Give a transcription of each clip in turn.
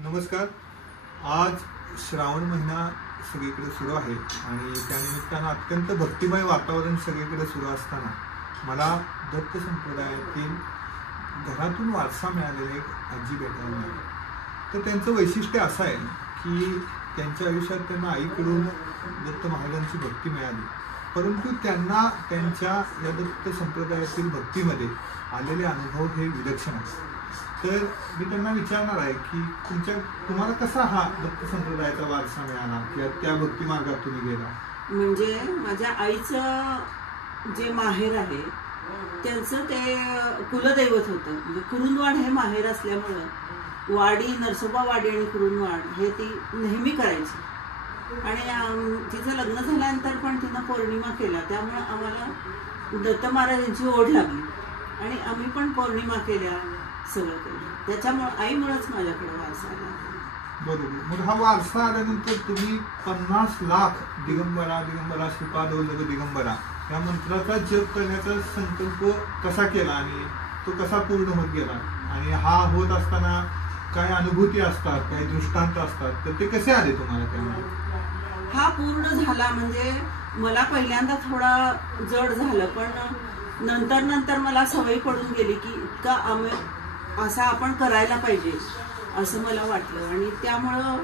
नमस्कार. आज श्रावण महिना सगळीकडे सुरू आहे आणि त्यानिमित्तानं अत्यंत भक्तिमय वातावरण सगळीकडे सुरू असताना मला दत्त संप्रदायातील घरातून वारसा मिळालेला एक आजी भेटायला मिळाली. तर त्यांचं वैशिष्ट्य असं आहे की त्यांच्या आयुष्यात त्यांना आईकडून दत्त महाराजांची भक्ती मिळाली, परंतु त्यांना त्यांच्या या दत्त संप्रदायातील भक्तीमध्ये आलेले अनुभव हे विलक्षण आहेत. तर मी त्यांना विचारणार आहे की तुम्हाला कसा हा दत्त संप्रदायाचा वारसा मिळाला किंवा त्या भक्ती मार्गात तुम्ही गेला. म्हणजे माझ्या आईचं जे माहेर आहे त्यांचं ते कुलदैवत होतं. म्हणजे कुरुंदवाड हे माहेर असल्यामुळं वाडी, नरसोबा वाडी आणि कुरुंदवाड हे ती नेहमी करायची. आणि तिचं लग्न झाल्यानंतर पण तिनं पौर्णिमा केला, त्यामुळं आम्हाला दत्त महाराजांची ओढ लागली आणि आम्ही पण पौर्णिमा केल्या, सगळं केलं. त्याच्यामुळे आईमुळेच माझ्याकडे वारसा आला. बरोबर. मग हा वारसा आल्यानंतर तुम्ही 50 लाख दिगंबरा दिगंबरा श्रीपाद वल्लभ दिगंबरा या मंत्राचा जप करण्याचा संकल्प कसा केला आणि तो कसा पूर्ण होत गेला, आणि हा होत असताना काय अनुभूती असतात, काही दृष्टांत असतात, तर ते कसे आले तुम्हाला त्यामध्ये? हा पूर्ण झाला म्हणजे मला पहिल्यांदा थोडा जड झालं, पण नंतर मला सवय पडून गेली की इतका असं आपण करायला पाहिजे असं मला वाटलं. आणि त्यामुळं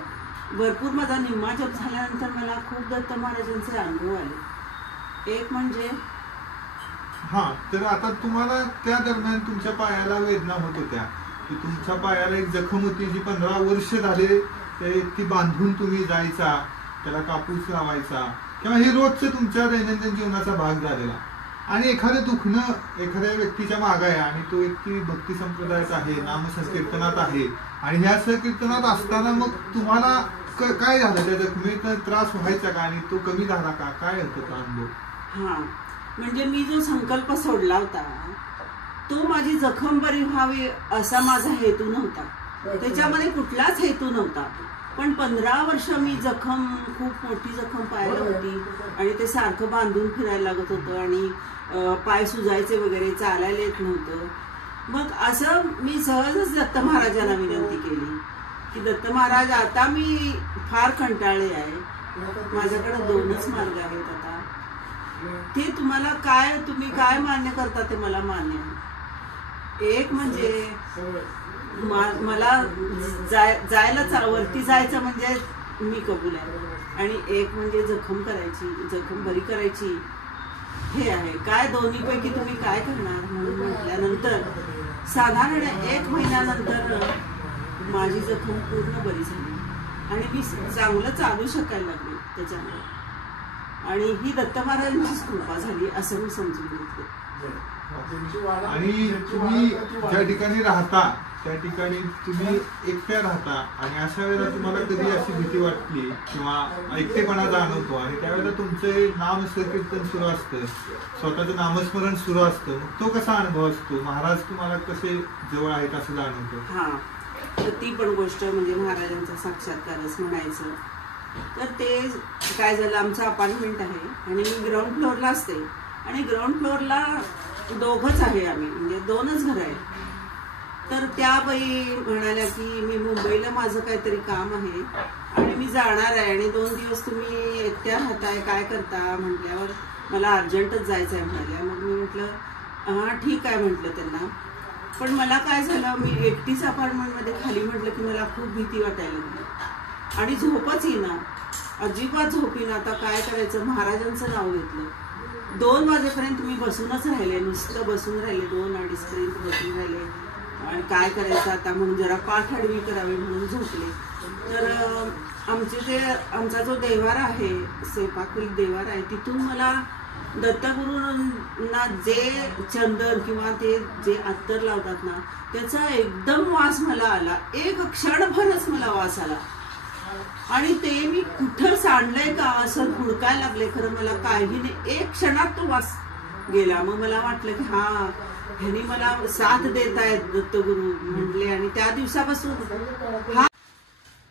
भरपूर माझा निम्मा जप झाल्यानंतर मला खूप दत्त महाराजांचे अनुभव आले. एक म्हणजे तर आता तुम्हाला त्या दरम्यान तुमच्या पायाला वेदना होत होत्या की तुमच्या पायाला एक जखम होती जी 15 वर्ष झाले ती बांधून तुम्ही जायचा, त्याला कापूस लावायचा, किंवा हे रोजचं तुमच्या दैनंदिन जीवनाचा भाग झालेला. आणि एखादं दुखणं एखाद्या व्यक्तीच्या मागे आहे आणि तो व्यक्ती भक्ती संप्रदायात आहे, नामसंकीर्तनात आहे, आणि ह्या संकीर्तनात असताना मग तुम्हाला काय झालं, त्या जखमेचा त्रास व्हायचा का आणि तो कमी झाला का, काय होतं तो अनुभव? म्हणजे मी जो संकल्प सोडला होता तो माझी जखम बरी व्हावी असा माझा हेतू नव्हता, त्याच्यामध्ये कुठलाच हेतू नव्हता. पण 15 वर्ष मी खूप मोठी जखम पायाला होती आणि ते सारखं बांधून फिरायला लागत होतं आणि पाय सुजायचे वगैरे, चालायला येत नव्हतं. मग असं मी सहजच दत्त महाराजांना विनंती केली की दत्त महाराज, आता मी फार कंटाळले आहे, माझ्याकडे 2च मार्ग आहेत आता, ते तुम्ही काय मान्य करता ते मला मान्य आहे. एक म्हणजे मला जायला वरती जायचं म्हणजे मी कबूल आहे, आणि एक म्हणजे जखम बरी करायची हे आहे. काय दोन्हीपैकी तुम्ही काय करणार म्हणून म्हटल्यानंतर साधारण 1 महिन्यानंतर माझी जखम पूर्ण बरी झाली आणि मी चांगलं चालू शकायला लागले त्याच्यामुळे. आणि ही दत्त महाराजांचीच कृपा झाली असं मी समजून घेतलं. आणि तुम्ही ज्या ठिकाणी राहता त्या ठिकाणी तुम्ही एकट्या राहता, आणि अशा वेळेला तुम्हाला कधी अशी भीती वाटली किंवा एकटेपणा जाणवतो, आणि त्यावेळेला तुमचे नाम संकीर्तन सुरू असतं, स्वतःचं नामस्मरण सुरू असतं, मग तो कसा अनुभव असतो? महाराज तुम्हाला कसे जवळ आहेत असं जाणवतं? तर ती पण गोष्ट म्हणजे महाराजांचा साक्षात्कारच म्हणायचं. तर ते काय झालं, आमचं अपार्टमेंट आहे आणि मी ग्राउंड फ्लोअरला असते, आणि ग्राउंड फ्लोअरला 2घच आहे आम्ही, म्हणजे 2च घर आहेत. तर त्या बाई म्हणाल्या की मी मुंबईला माझं काहीतरी काम आहे आणि मी जाणार आहे, आणि 2 दिवस तुम्ही एकट्या राहताय, काय करता म्हटल्यावर मला अर्जंटच जायचं आहे म्हणाल्या. मग मी म्हटलं ठीक आहे म्हटलं त्यांना. पण मला काय झालं, मी एकटीच अपार्टमेंटमध्ये खाली म्हटलं की मला खूप भीती वाटायला लागली आणि झोपच येईना, अजिबात झोप येईना. आता काय करायचं, महाराजांचं नाव घेतलं. 2 वाजेपर्यंत मी बसूनच राहिले, नुसतं बसून राहिले, 2-2:30 पर्यंत बसून राहिले. आणि काय करायचं आता म्हणून जरा पाठ आडवी करावी म्हणून झोपले. तर आमचा जो देवारा आहे, स्वयंपाकरी देवारा आहे, तिथून मला दत्तगुरूंना जे चंदन किंवा ते जे अत्तर लावतात ना, त्याचा एकदम वास मला आला. एक क्षणभरच मला वास आला आणि ते मी कुठं सांडलंय का असं हुडकायला लागले. खरं मला काही नाही, 1 क्षणात तो वास गेला. मग मला वाटलं की ह्यांनी मला साथ देत आहेत दत्तगुरु म्हटले, आणि त्या दिवसापासून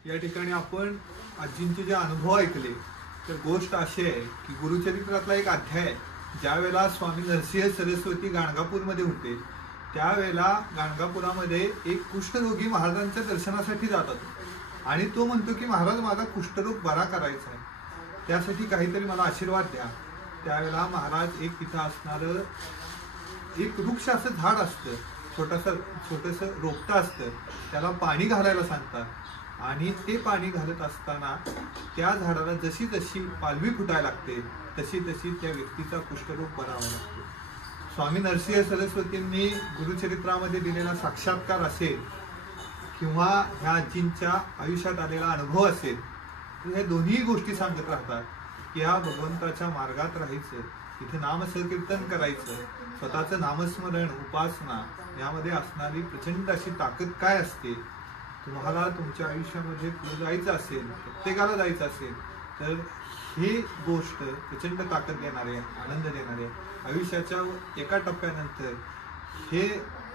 या ठिकाणी आपण आजींचे जे अनुभव ऐकले, तर गोष्ट अशी आहे की गुरुचरित्रातला एक अध्याय, ज्या वेळेला स्वामी नरसिंह सरस्वती गाणगापूरमध्ये होते, त्यावेळेला गाणगापुरामध्ये एक कुष्ठरोगी महाराजांच्या दर्शनासाठी जातात. आणि तो म्हणतो की महाराज माझा कुष्ठरोग बरा करायचा आहे, त्यासाठी काहीतरी मला आशीर्वाद द्या. त्यावेळेला महाराज एक तिथं असणारं एक वृक्ष असं झाड असतं, छोटंसं रोपटं असतं, त्याला पाणी घालायला सांगतात. आणि ते पाणी घालत असताना त्या झाडाला जशी जशी पालवी फुटायला लागते तशी तशी त्या व्यक्तीचा कुष्ठरोग बरा व्हायला लागतो. स्वामी नरसिंह सरस्वतींनी गुरुचरित्रामध्ये दिलेला साक्षात्कार असेल किंवा ह्या आजींच्या आयुष्यात आलेला अनुभव असेल, तर ह्या दोन्ही गोष्टी सांगत राहतात की ह्या भगवंताच्या मार्गात राहायचं, इथे नामसंकीर्तन करायचं, स्वतःचं नामस्मरण उपासना यामध्ये असणारी प्रचंड अशी ताकद काय असते. तुम्हाला तुमच्या आयुष्यामध्ये पुढे जायचं असेल, प्रत्येकाला जायचं असेल, तर ही गोष्ट प्रचंड ताकद देणारे, आनंद देणारे, आयुष्याच्या एका टप्प्यानंतर हे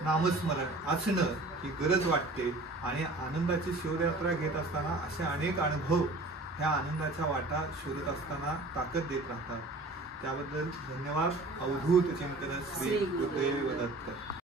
नामस्मरण असणं ही गरज वाटते. आणि आनंदाची शोधयात्रा घेत असताना असे अनेक अनुभव ह्या आनंदाच्या वाटा शोधत असताना ताकद देत राहतात. त्याबद्दल धन्यवाद. अवधूत चिंतन श्री गुरुदेव दत्त.